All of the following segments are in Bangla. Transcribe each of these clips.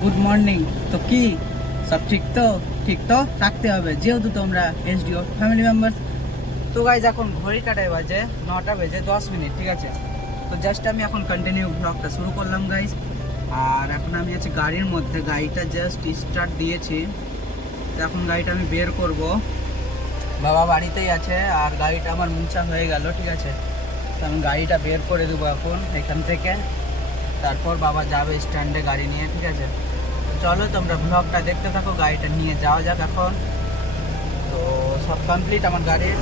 Good morning. তো কি সব ঠিক তো? ঠিক তো থাকতে হবে, যেহেতু তোমরা এসডিও ফ্যামিলি মেম্বার। তো গাইজ এখন ঘড়ি কাটায় বাজে 9টা বেজে 10 মিনিট, ঠিক আছে। তো জাস্ট আমি এখন কন্টিনিউ ব্লগটা শুরু করলাম গাইজ। আর এখন আমি আছি গাড়ির মধ্যে, গাড়িটা জাস্ট স্টার্ট দিয়েছি। তো এখন গাড়িটা আমি বের করব। বাবা বাড়িতেই আছে আর গাড়িটা আমার মুছা হয়ে গেল, ঠিক আছে। তো আমি গাড়িটা বের করে দেবো এখন এখান থেকে, তারপর বাবা যাবে স্ট্যান্ডে গাড়ি নিয়ে, ঠিক আছে। চলো তোমরা ব্লগটা দেখতে থাকো, গাড়িটা নিয়ে যাওয়া যাক এখন। তো সব কমপ্লিট আমার গাড়ির,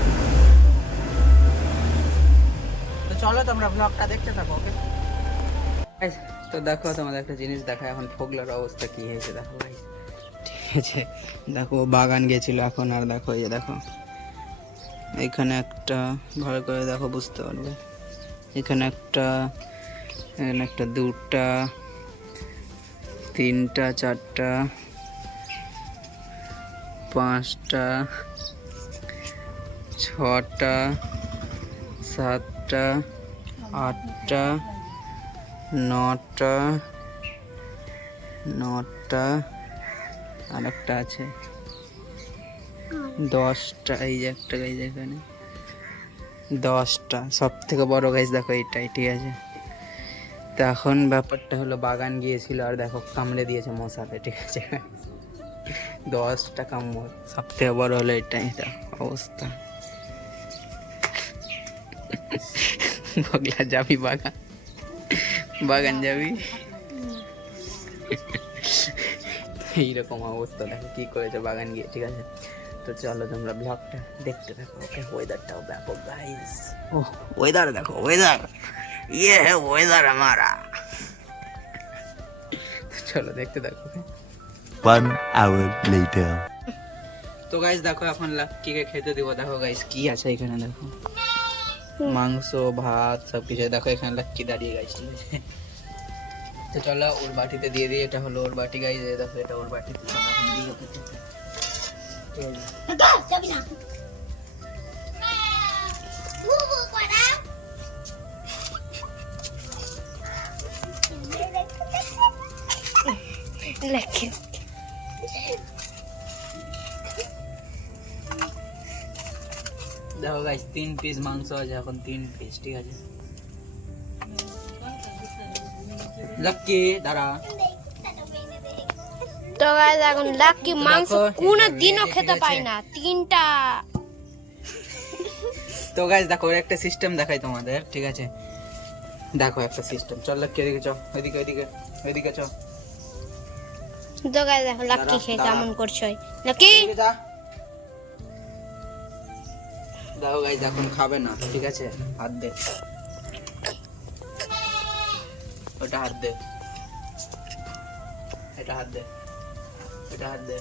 তো চলো তোমরা ব্লগটা দেখতে থাকো, ওকে। তো দেখো তোমাদের একটা জিনিস দেখায়, এখন ফোগলার অবস্থা কি হয়েছে দেখো ভাই, ঠিক আছে। দেখো বাগান গেছিল এখন, আর দেখো এই যে দেখো এখানে একটা, ভালো করে দেখো বুঝতে পারবে, এখানে একটা, এখানে একটা, দুটা, তিনটা, চারটা, পাঁচটা, ছটা, সাতটা, আটটা, নটা, আর একটা আছে 10টা। এই যে একটা গাইজ এখানে 10টা, সব থেকে বড় গাইজ দেখো এইটাই, ঠিক আছে। তো এখন ব্যাপারটা হলো বাগান গিয়েছিল আর দেখো কামড়ে দিয়েছে মশাতে, ঠিক আছে। 10টা কামড়, সব থেকে বড় হলো এটাই, এটা অবস্থা। বগলা যাবি বাগান যাবি, এইরকম অবস্থা দেখো কি করেছে বাগান গিয়ে, ঠিক আছে। তো চলো তোমরা ব্লগটা দেখতে থাকো, ওকে। ওয়েদারটাও ব্যাপক গাইস, ও ওয়েদার দেখো, ওয়েদার ये है वेदर हमारा। চলো দেখতে থাকো, ওকে। 1 hour later. তো গাইস দেখো এখন লাক্কিকে খেতে দিব, দেখো গাইস কি আছে এখানে, দেখো মাংস, ভাত, সব কিছু দেখো এখানে লাক্কি দাঁড়িয়ে গেছে। তো চলো ওর বাটিতে দিয়ে দিই, এটা হলো ওর বাটি গাইস, দেখো এটা ওর বাটি, চলো এখন দিই ওকে খেতে, ঠিক আছে। দেখো গাইস 3 পিস মাংস আছে এখন, 3 পিস, ঠিক আছে। লাক্কি দাঁড়া। তো গাইস এখন লাক্কি মাংস কোন দিনও খেতে পায় না, 3টা। তো গাইস দেখো ওর একটা সিস্টেম দেখাই তোমাদের, ঠিক আছে। দেখো একটা সিস্টেম, চল লাক্কি এদিকে চল, ওইদিকে চল। তো গাইস দেখো লাক্কি খেয়ে কেমন করছে, লাক্কি যা। দেখো গাইস এখন খাবে না, ঠিক আছে। হাত দে, ওটা হাত দে, এটা হাত দে, এটা হাত দে।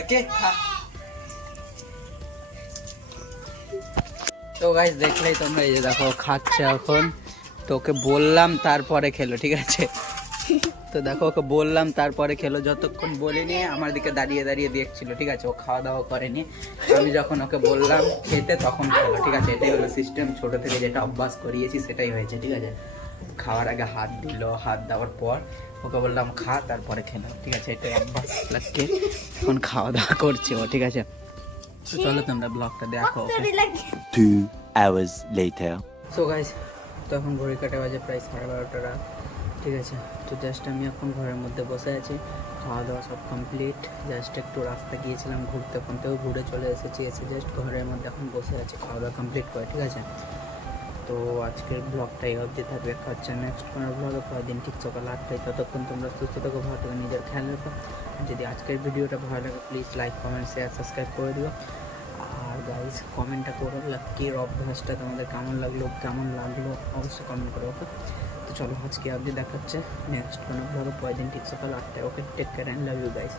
ওকে খা। তো গাইস দেখলেই তোমরা, এই যে দেখো খাচ্ছে এখন। তো ওকে বললাম তারপরে খেলো, ঠিক আছে। তো দেখো ওকে বললাম তারপরে খেলো, যতক্ষণ বলিনি আমার দিকে দাঁড়িয়ে দাঁড়িয়ে দেখছিল, ঠিক আছে। ও খাওয়া দাওয়া করেনি, আমি যখন ওকে বললাম খেতে তখন খেলো, ঠিক আছে। এটাই হলো সিস্টেম, ছোট থেকে যেটা অভ্যাস করিয়েছি সেটাই হয়েছে, ঠিক আছে। খাওয়ার আগে হাত দিল, হাত দেওয়ার পর ওকে বললাম খা, তারপরে খেলো, ঠিক আছে। এটাই অভ্যাস লাগে। এখন খাওয়া দাওয়া করছে ও, ঠিক আছে। তো চলো তোমরা ব্লগটা দেখো, ওকে। 2 hours later. সো গাইস তখন ঘড়ি কাটা বাজে প্রায় 12:30 রাত, ঠিক আছে। তো জাস্ট আমি এখন ঘরের মধ্যে বসে আছি, খাওয়া দাওয়া সব কমপ্লিট। জাস্ট একটু রাস্তা গিয়েছিলাম ঘুরতে, ওখান থেকেও ঘুরে চলে এসেছি, এসে জাস্ট ঘরের মধ্যে এখন বসে আছি খাওয়া দাওয়া কমপ্লিট করে, ঠিক আছে। তো আজকের ব্লগটা এই অবধি থাকবে, দেখা হচ্ছে নেক্সট কোনো ব্লগে পরের দিন ঠিক সকাল 8টায়। ততক্ষণ তোমরা সুস্থ থাকো, ভালো থাকো, নিজের খেয়াল রাখো। যদি আজকের ভিডিওটা ভালো লাগে please like, comment, share, subscribe করে দিও। আর গাইস কমেন্টটা করো লাক্কির অভ্যাসটা তোমাদের কেমন লাগলো অবশ্যই কমেন্ট করো, ওকে। তো চলো আজকে অবধি দেখাচ্ছে নেক্সট কোনো ব্লগে পরের দিন ঠিক সকাল 8টায়, okay. Take care and love you guys.